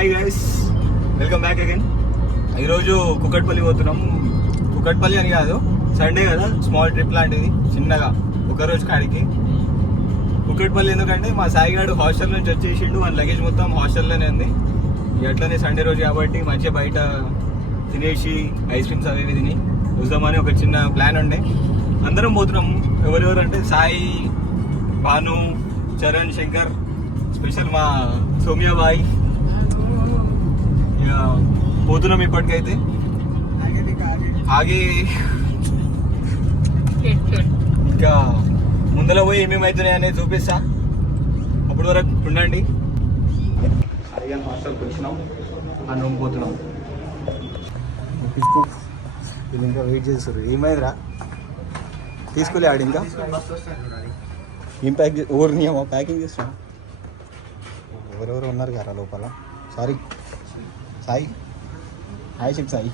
Hi guys, welcome back again. ఈరోజు కుకట్పల్లి పోతున్నాం. కుకట్పల్లి అని కాదు, సండే కదా, స్మాల్ ట్రిప్ లాంటిది చిన్నగా ఒకరోజు కాడికి. కుకట్పల్లి ఎందుకంటే మా సాయిగాడు హాస్టల్ నుంచి వచ్చేసిండు, మన లగేజ్ మొత్తం హాస్టల్లోనే ఉంది. అట్లనే సండే రోజు కాబట్టి మంచిగా బయట తినేసి ఐస్ క్రీమ్స్ అవి తిని వద్దామని ఒక చిన్న ప్లాన్ ఉండే. అందరం పోతున్నాం. ఎవరెవరు అంటే సాయి, భాను, చరణ్, శంకర్, స్పెషల్ మా సౌమ్య బాయ్. ఇక పోతున్నాం. ఇప్పటికైతే ఆగి ఇంకా ముందర పోయి ఏమేమి అవుతున్నాయి అనేది చూపిస్తా. అప్పటి వరకు ఉండండి. సాయిగా హాస్టల్కి వచ్చినాం, అన్నం పోతున్నాం. వీళ్ళు ఇంకా వెయిట్ చేస్తారు. ఏమైందిరా తీసుకోలే ఆడు ఇంకా ఏం ప్యాక్ ఎవరిని ఏమో ప్యాకింగ్ చేస్తున్నాం. ఎవరెవరు ఉన్నారు కదా లోపల. సారీ సాయి, హాయ్ చెప్పు సాయి.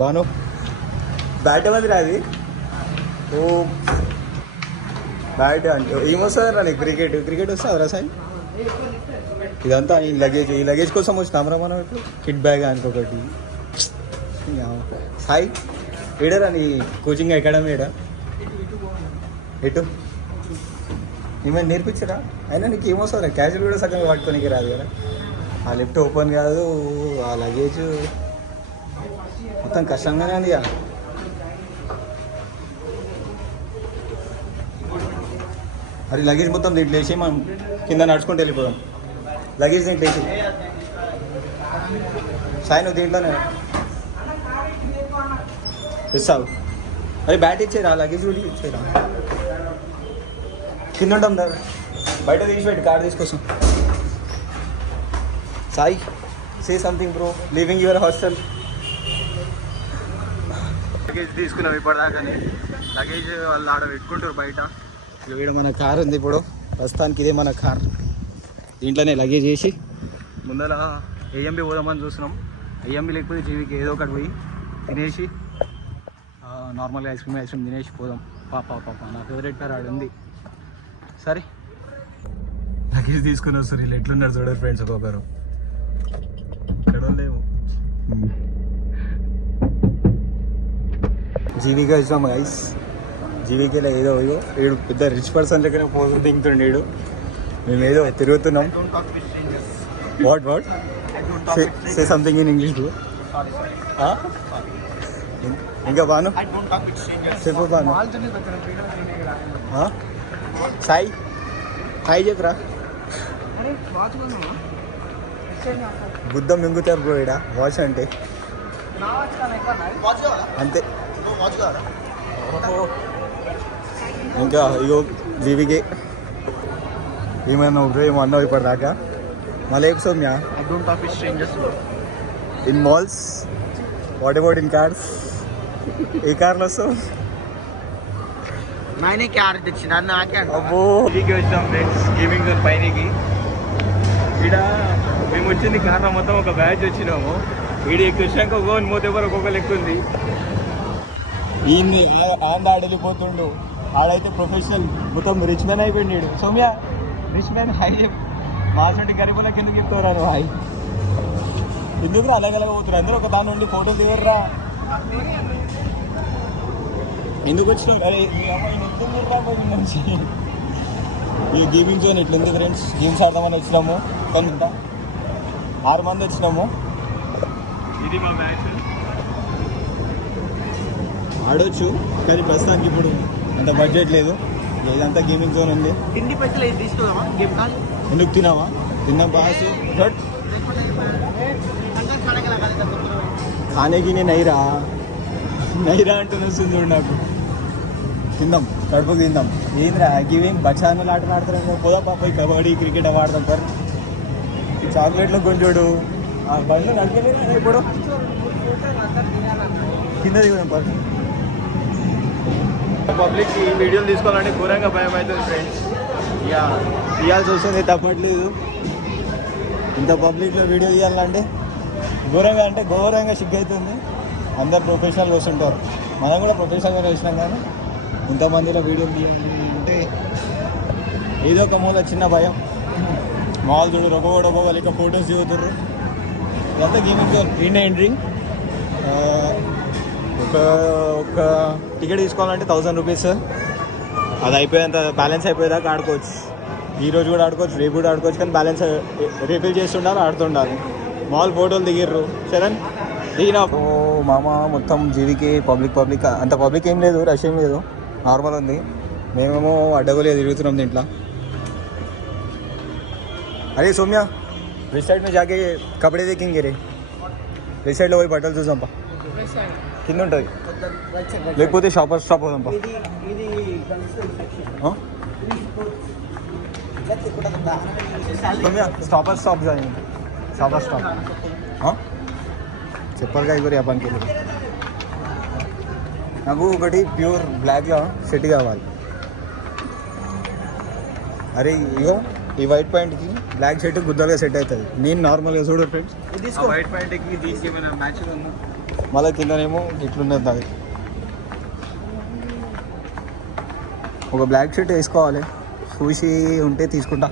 బాను బ్యాట్ ఏమది రాది. ఓ బ్యాట్ అంటే ఏమొస్తుంది రా నీకు? క్రికెట్ వస్తుంది రా సాయి. ఇదంతా ఈ లగేజ్ కోసం వచ్చినామరా మనం. ఇప్పుడు కిట్ బ్యాగ్ అనుకోకటి. సాయి ఏడరా నీ కోచింగ్ అకాడమీ? ఏడా ఎటు ఏమైనా నేర్పించరా? అయినా నీకు ఏమొస్తుందా? క్యాజువల్ కూడా సగం పట్టుకోనికి రాదు కదా. ఆ లెఫ్ట్ ఓపెన్ కాదు, ఆ లగేజ్ మొత్తం కష్టంగానే ఉంది కదా. అది లగేజ్ మొత్తం దీంట్లో వేసి మనం కింద నడుచుకుంటూ వెళ్ళిపోదాం. లగేజ్ దీంట్లో వేసి సాయి నువ్వు దీంట్లోనే ఇస్తావు. అరే బ్యాట్ ఇచ్చేరా, లగేజ్ కూడా ఇచ్చేరా. కింద ఉంటాం దాదా, బయట తీసిపెట్టి కార్ తీసుకొస్తాం. Sai say something bro, living your hostel. Luggage తీసుకున్నాం ఇప్పటిదాకానే. లగేజ్ వాళ్ళు ఆడ పెట్టుకుంటారు బయట. ఇక్కడ మన కార్ ఉంది ఇప్పుడు ప్రస్తుతానికి. ఇదే మన కార్. దీంట్లోనే లగేజ్ వేసి ముందర ఏఎంబి పోదామని చూస్తున్నాం. ఏఎంబి లేకపోతే జీవికి ఏదో ఒకటి పోయి తినేసి నార్మల్గా ఐస్ క్రీమ్ తినేసి పోదాం. పాప నా ఫేవరెట్ కార్ ఆడ ఉంది. సరే లగేజ్ తీసుకుని వస్తారు. వీళ్ళు ఎట్లున్నారు చూడరు ఫ్రెండ్స్. ఒక్కొక్కరు ఇక్కడ లేవు. జీవికి వచ్చినాం గైస్. జీవికేలో ఏదో ఏడు పెద్ద రిచ్ పర్సన్ లెక్కనే పోజు దిగుతుండేడు. మేము ఏదో తిరుగుతున్నాం. What say something in English bro. ఇంకా బాను చెప్పు. బాను సాయి హాయ్ చెప్పరా. బుద్ధం మింగుతారు బ్రో ఈడ వాచ్ అంటే అంతే. ఇంకా ఇగో జీవికే ఏమన్నా బ్రో ఏమో అన్నావు ఇప్పటిదాకా. మళ్ళీ Soumya in malls, what about in cars? ఏ కార్లో వస్తావు? అబ్బో ఇంటికి వచ్చాం ఫ్రెండ్స్, గేమింగ్ జోన్ పైనకి. ఈడ మేము వచ్చింది కార్లో మొత్తం ఒక బ్యాచ్ వచ్చినాము. ఈడ కృష్ణంక ఒక్కోని మోతే ఎవరు ఒక్కొక్క లెక్క ఉంది. ఈయన్ని ఆడ వెళ్ళిపోతుండు. ఆడైతే ప్రొఫెషనల్ మొత్తం రిచ్ మ్యాన్ అయిపోయింది. సౌమ్య రిచ్ మ్యాన్ హై చెప్పు. మా సొంటి గరీబులకు ఎందుకు చెప్తావురా నువ్వు హాయ్? ఎందుకు అలాగలాగా పోతున్నారు అందరూ? ఒక దాని నుండి ఫోటోలు దిగర్రా. ఎందుకు వచ్చినావు? అరే మంచి ఈ గేమింగ్ జోన్ ఎట్లుంది ఫ్రెండ్స్. గేమ్స్ ఆడదామని వచ్చినాము. కానీ 6 మంది వచ్చినాము. ఇది మా మ్యాచ్. ఆడవచ్చు కానీ ప్రస్తుతానికి ఇప్పుడు అంత బడ్జెట్ లేదు. ఇదంతా గేమింగ్ జోన్ ఉంది. ఎందుకు తిన్నావా? తిన్నాం బాస్. ఖానేకి నైరా అంటూ వస్తుంది చూడు నాకు. తిందాం, కడుపుకి తిందాం. ఏంద్రా గేమింగ్ బచానులు ఆటలు ఆడతారు. పోదా పాప కబడ్డీ క్రికెట్ అవి ఆడతాం సార్. ఈ చాక్లెట్లు కొంచెడు ఆ బండ్లు నడపలేదు ఇప్పుడు. కింద దిగుదాం పర్. పబ్లిక్ ఈ వీడియోలు తీసుకోవాలంటే ఘోరంగా భయం అవుతుంది ఫ్రెండ్స్. ఇక తీయాల్సి వస్తుంది, తప్పట్లేదు. ఇంత పబ్లిక్లో వీడియో తీయాలంటే ఘోరంగా సిగ్గు అవుతుంది. అందరు ప్రొఫెషనల్ వస్తుంటారు. మనం కూడా ప్రొఫెషనల్గా వేసినాం కానీ ఇంతమందిలో వీడియో అంటే ఏదో ఒక మూల చిన్న భయం. మాల్ చూడు రొబ్బ వాళ్ళ ఫొటోస్ దిగుతారు. ఇదంతా గేమింగ్ జోన్. ఈయన ఎంట్రీ ఒక టికెట్ తీసుకోవాలంటే 1000 రూపీస్. అది అయిపోయేంత బ్యాలెన్స్ అయిపోయేదాకా ఆడుకోవచ్చు. ఈ రోజు కూడా ఆడుకోవచ్చు, రేపు కూడా ఆడుకోవచ్చు, కానీ బ్యాలెన్స్ రీఫిల్ చేస్తుండాలి, ఆడుతుండాలి. మాల్ ఫోటోలు దిగిర్రు చరణ్ దిగిన. ఓ మామ మొత్తం జీవికి పబ్లిక్ అంత పబ్లిక్ ఏం లేదు, రష్ ఏం లేదు, నార్మల్ ఉంది. మేమేమో అడ్డగోలేదు తిరుగుతున్నాం దీంట్లో. అరే సౌమ్య వెస్ట్ సైడ్ में जाके कपड़े देखेंगे रे. వెస్ట్ సైడ్లో పోయి బట్టలు చూసాంపా, కింద ఉంటుంది. లేకపోతే షాపర్ స్టాప్ పోదాంపా. सौम्या स्टॉपर स्टॉप जाएंगे. स्टॉपर स्टॉप हाँ చెప్పాలి కదా ఇవ్వరు अपन के लिए. నాకు ఒకటి ప్యూర్ బ్లాక్లో సెట్ కావాలి. అరే ఇగో ఈ వైట్ ప్యాంట్కి బ్లాక్ షర్ట్ గుద్దలుగా సెట్ అవుతుంది. నేను నార్మల్గా చూడు ఫ్రెండ్స్, వైట్ ప్యాంట్కి దీనికి ఏమైనా మ్యాచ్ ఉందా? మళ్ళీ కిందనేమో ఇట్లున్నది. అది ఒక బ్లాక్ షర్ట్ వేసుకోవాలి, చూసి ఉంటే తీసుకుంటా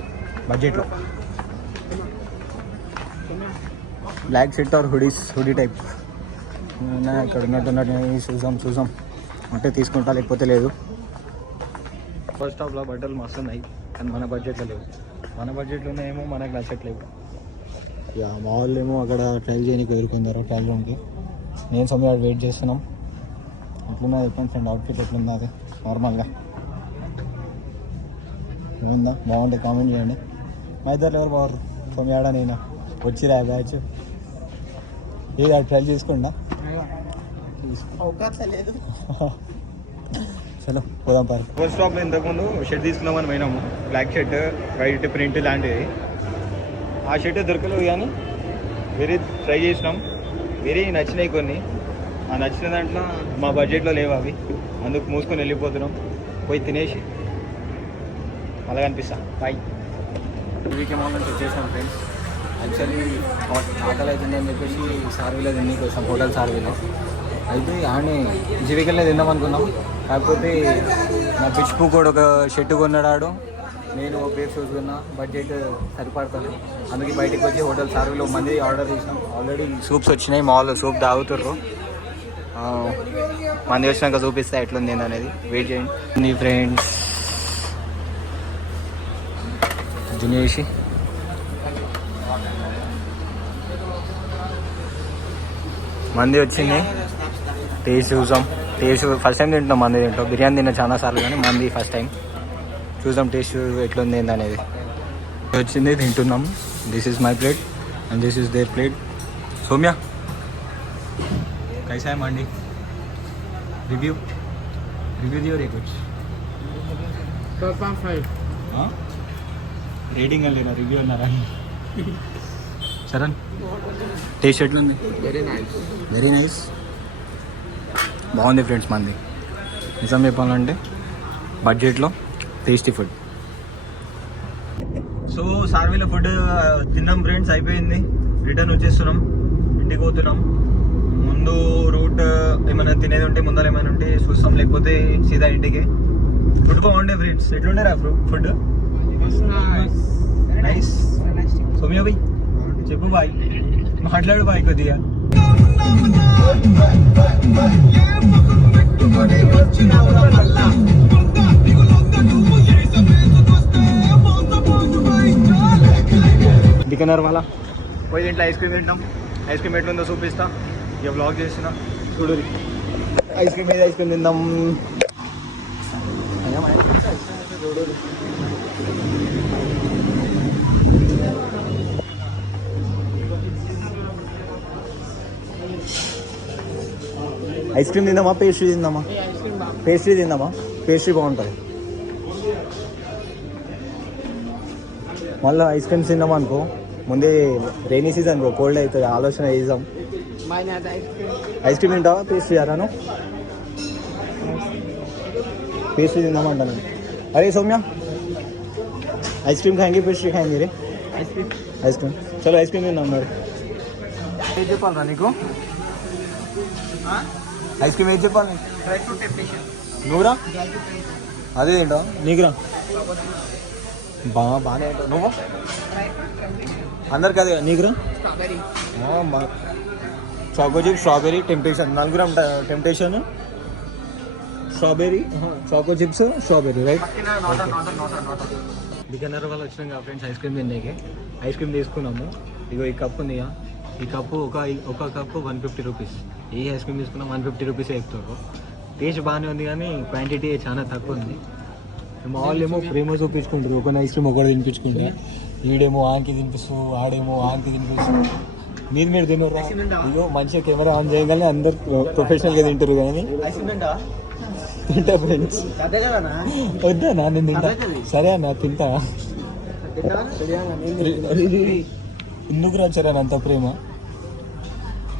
బడ్జెట్లో. Black shirt or hoodie type ఇక్కడ ఉన్నట్టు చూసాం ఉంటే తీసుకుంటా, లేకపోతే లేదు. ఫస్ట్ స్టాప్లో బట్టలు మస్తు ఉన్నాయి, కానీ మన బడ్జెట్లో లేవు. మన బడ్జెట్లోనే ఏమో మనకు నచ్చట్లేవు. ఇక మా వాళ్ళు ఏమో అక్కడ ట్రైల్ చేయడానికి ఎదుర్కొందారు ట్రైల్ రూమ్కి. నేను సమయం వెయిట్ చేస్తున్నాం. ఎట్లున్నా చెప్పండి ఫ్రెండ్, అవుట్ఫిట్ ఎట్లుందా అది నార్మల్గా ఏముందా? బాగుంటే కామెంట్ చేయండి. మా ఇద్దరు ఎవరు బాగుంటారు, సోమ్యాడ నేను వచ్చిరా బ్యాచ్. ఏది అది ట్రైల్ చేసుకోండా, చలో పోదాం పారు. ఫస్ట్ స్టాప్లో ఇంతకుముందు షర్ట్ తీసుకుందామని పోయినాము, బ్లాక్ షర్ట్ వైట్ ప్రింట్ లాంటిది. ఆ షర్ట్ దొరకలేదు, కానీ వేరే ట్రై చేసినాం. వేరే నచ్చినాయి కొన్ని. ఆ నచ్చిన దాంట్లో మా బడ్జెట్లో లేవు అవి, అందుకు మూసుకొని వెళ్ళిపోతున్నాం. పోయి తినేసి అలా కనిపిస్తా. బాయ్. వీకే మాల్ నుంచి వచ్చేసాం ఫ్రెండ్స్. యాక్చువల్లీ ఆటలు అవుతుంది అని చెప్పేసి సార్వీలో తిని కోసం హోటల్ సార్వీలో అయితే ఆడనే జీవికల్నే తిందాం అనుకున్నాం. కాకపోతే నా పిచ్ పూ కూడా ఒక షర్ట్ కొన్నాడు, నేను ఒక పేరు షూస్ కొన్నా. బడ్జెట్ సరిపడుతుంది, అందుకే బయటకు వచ్చి హోటల్ సార్వీలో మంది ఆర్డర్ చేసినాం. ఆల్రెడీ సూప్స్ వచ్చినాయి, మాల్లో సూప్ తాగుతుర్రు. మంది వచ్చినాక చూపిస్తా ఎట్లుంది అనేది, వెయిట్ చేయండి ఫ్రెండ్స్. తినేసి మంది వచ్చింది, టేస్ట్ చూసాం. టేస్ట్ ఫస్ట్ టైం తింటున్నాం మంది. తింటాం బిర్యానీ తిన్నా చాలా సార్లు, కానీ మంది ఫస్ట్ టైం చూసాం. టేస్ట్ ఎట్లుంది ఏందనేది వచ్చింది, తింటున్నాం. This is my plate and this is their plate. Soumya कैसा है मंडी? रिव्यू दियो रे कुछ 12.5. हाँ రేటింగ్ లేనా, రివ్యూ అన్నారా? చరణ్ టేస్ట్ ఎట్లుంది? వెరీ నైస్, బాగుంది ఫ్రెండ్స్. మంది నిజం చెప్పాలంటే బడ్జెట్లో టేస్టీ ఫుడ్. సో సార్వీలో ఫుడ్ తిన్నాం ఫ్రెండ్స్, అయిపోయింది. రిటర్న్ వచ్చేస్తున్నాం, ఇంటికి పోతున్నాం. ముందు రూట్ ఏమైనా తినేది ఉంటే ముందర ఏమైనా ఉంటే చూస్తాం, లేకపోతే సీదా ఇంటికి. ఫుడ్ బాగుండే ఫ్రెండ్స్. ఎట్లుండే రా ఫుడ్? నైస్. సోమ్యా భాయ్ చెప్పు బాయ్, మాట్లాడు బాయ్ కొద్దిగా. ఇంటికన్నారు వాళ్ళ పోయి దీంట్లో ఐస్ క్రీమ్ తింటాం. ఐస్ క్రీమ్ ఎట్లుందో చూపిస్తా, ఇక బ్లాగ్ చేసిన చూడు. ఐస్ క్రీమ్ మీద ఐస్ క్రీమ్ తిందాం. ఐస్ క్రీమ్ తిందామా పేస్ట్రీ తిందామా? పేస్ట్రీ తిందామా? పేస్ట్రీ బాగుంటుంది. మళ్ళీ ఐస్ క్రీమ్స్ తిందామా అనుకో, ముందే రైనీ సీజన్ బ్రో, కోల్డ్ అవుతుంది. ఆలోచన చేద్దాం. ఐస్ క్రీమ్ తింటావా పేస్ట్రీ? అరాను పేస్ట్రీ తిందామంటా నేను. अरे सौम्या आइसक्रीम खाएंगे पेस्ट्री खाएंगे रे? आइसक्रीम चलो आइसक्रीम में नंबर ఏ చెప్పాలరా నీకు? ఐస్ క్రీమ్ ఏం చెప్పాలి? Dry fruit temptation. నువ్వురా అదే తింటావా? నీకురా బాగానే ఉంటావు నువ్వు? అందరికి అదే నీకురా చాకో చిప్స్ స్ట్రాబెరీ టెంప్టేషన్ నలుగురం temptation strawberry choco chips strawberry right Bikaner వాళ్ళు వచ్చినాం కదా ఫ్రెండ్స్ ఐస్ క్రీమ్ తిన్నాకే ఐస్ క్రీమ్ తీసుకున్నాము ఇగో ఈ కప్ ఉంది ఈ కప్పు ఒక కప్పు 150 రూపీస్ ఏ ఐస్ క్రీమ్ తీసుకున్నా 150 రూపీసే ఎక్కుతారు టేస్ట్ బాగానే ఉంది కానీ క్వాంటిటీ చాలా తక్కువ ఉంది మా వాళ్ళు ఏమో ప్రేమ చూపించుకుంటారు ఒక ఐస్ క్రీమ్ ఒకటి తినిపించుకుంటా ఈడేమో ఆంకి తినిపిస్తూ ఆడేమో ఆంకి తినిపిస్తూ మీరు తినరు ఇగో మంచిగా కెమెరా ఆన్ చేయగానే అందరు ప్రొఫెషనల్గా తింటారు కానీ తింటా ఫ్రెండ్స్ వద్దా నేను తింటా సరే అన్న తింటా ఎందుకు రాచారా అంత ప్రేమ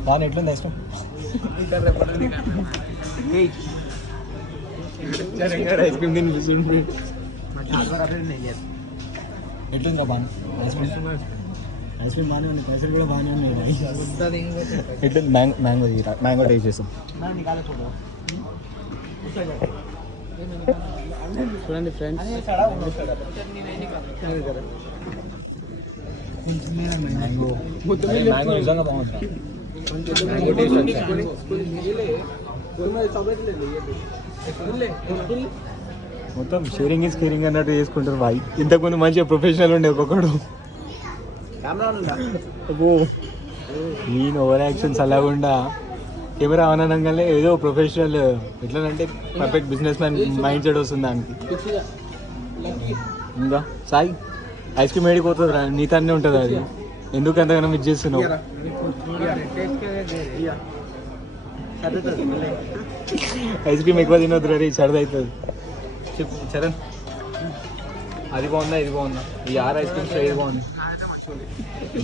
దాని ఎట్లుంది ఇష్టం ఐస్ క్రీమ్ తినిపిస్తుంది ఎట్లుందిరా బాగా ఐస్ క్రీమ్ బాగానే ఉంది పైసలు కూడా బాగానే ఉన్నాయి ఎట్లుంది మ్యాంగో టేస్ట్ చేస్తాం చూడండి ఫ్రెండ్స్ మ్యాంగో నిజంగా బాగుంది మ్యాంగో టేస్ట్ మొత్తం షేరింగ్ ఈజ్ కేరింగ్ అన్నట్టు చేసుకుంటారు బాయ్ ఇంతకుముందు మంచిగా ప్రొఫెషనల్ ఉండే ఒక్కొక్కడు ఈయన ఓవర్ యాక్షన్స్ అలాగుండా కెమెరా ఆన్ అనగానే ఏదో ప్రొఫెషనల్ ఎట్లనంటే perfect businessman mindset వస్తుంది దానికి ఇంకా సాయి ఐస్ క్రీమ్ ఏడిపోతుంది రా నీతోనే ఉంటుంది అది ఎందుకు అంతగానో మిస్ చేస్తున్నావు ఐస్ క్రీమ్ ఎక్కువ తినొద్దు రీ సరదా అవుతుంది చెప్పు చరణ్ అది బాగుందా ఇది బాగుందా ఈ 6 ఐస్ క్రీమ్స్ ఏది బాగుంది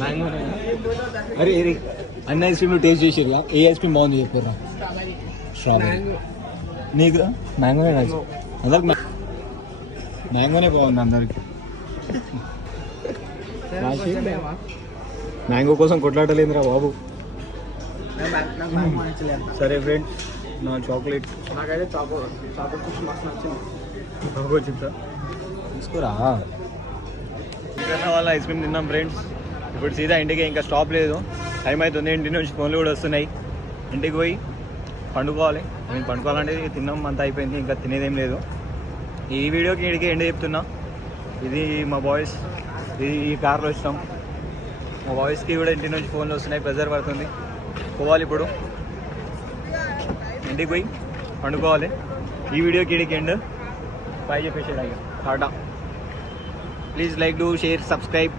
మ్యాంగో అరే అన్ని ఐస్ క్రీమ్లు టేస్ట్ చేసేది ఏ ఐస్ క్రీమ్ బాగుంది చెప్పారా స్ట్రాబెరీ నీకు మ్యాంగోనే నచ్చు అందరికి మ్యాంగోనే బాగుంది అందరికి మ్యాంగో కోసం కొట్లాడలేదురా బాబు సరే ఫ్రెండ్స్ నా చాక్లెట్ నాకైతే చాకో చిప్స్ మస్తు నచ్చింది చాకో చిప్సా తీసుకోరా వాళ్ళ ఐస్ క్రీమ్ తిన్నాం ఫ్రెండ్స్ ఇప్పుడు సీదా ఇంటికి ఇంకా స్టాప్ లేదు టైం అవుతుంది ఇంటి నుంచి ఫోన్లు కూడా వస్తున్నాయి ఇంటికి పోయి పండుకోవాలి నేను పండుకోవాలంటే తిన్నాం అంతా అయిపోయింది ఇంకా తినేదేం లేదు ఈ వీడియోకి ఇంటికి ఎండ్ చెప్తున్నా ఇది మా బాయ్స్ ఇది ఈ కార్లో ఇస్తాం మా బాయ్స్కి కూడా ఇంటి నుంచి ఫోన్లు వస్తున్నాయి ప్రెజర్ పడుతుంది పోవాలి ఇప్పుడు ఇంటికి పోయి పండుకోవాలి ఈ వీడియోకి ఇంటికి ఎండ్ బాయ్ చెప్పేసాడు tata please like do share subscribe